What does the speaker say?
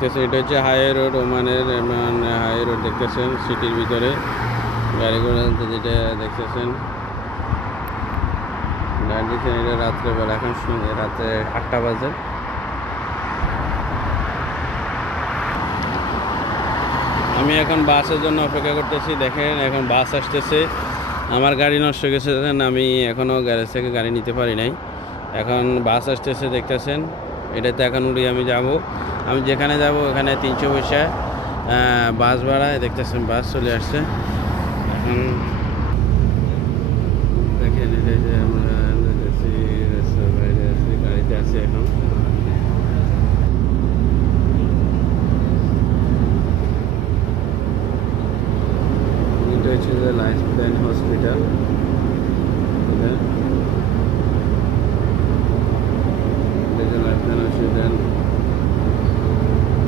এটা হচ্ছে high road, ওমানের হাই রোড দেখতেছেন সিটির ভিতরে গাড়িগুলো যেটা দেখতেছেন গাড়ি দিচ্ছেন। এটা রাত্রেবেলা, এখন রাতে 8টা বাজে। আমি এখন বাসের জন্য অপেক্ষা করতেছি। দেখেন এখন বাস আসতেছে। আমার গাড়ি নষ্ট হয়ে গেছে, আমি এখনও গ্যারেজ থেকে গাড়ি নিতে পারি নাই। এখন বাস আসতেছে দেখতেছেন। এটাতে এখন উড়ে আমি যাব। আমি যেখানে যাব ওখানে 300 পয়সা বাস ভাড়া। দেখতেছেন বাস চলে আসছে। এখন দেখেন এটা যে আমরা রাস্তার বাইরে আছি, গাড়িতে আছি এখন। এটা হচ্ছে যে লাইফ লাইন হসপিটাল।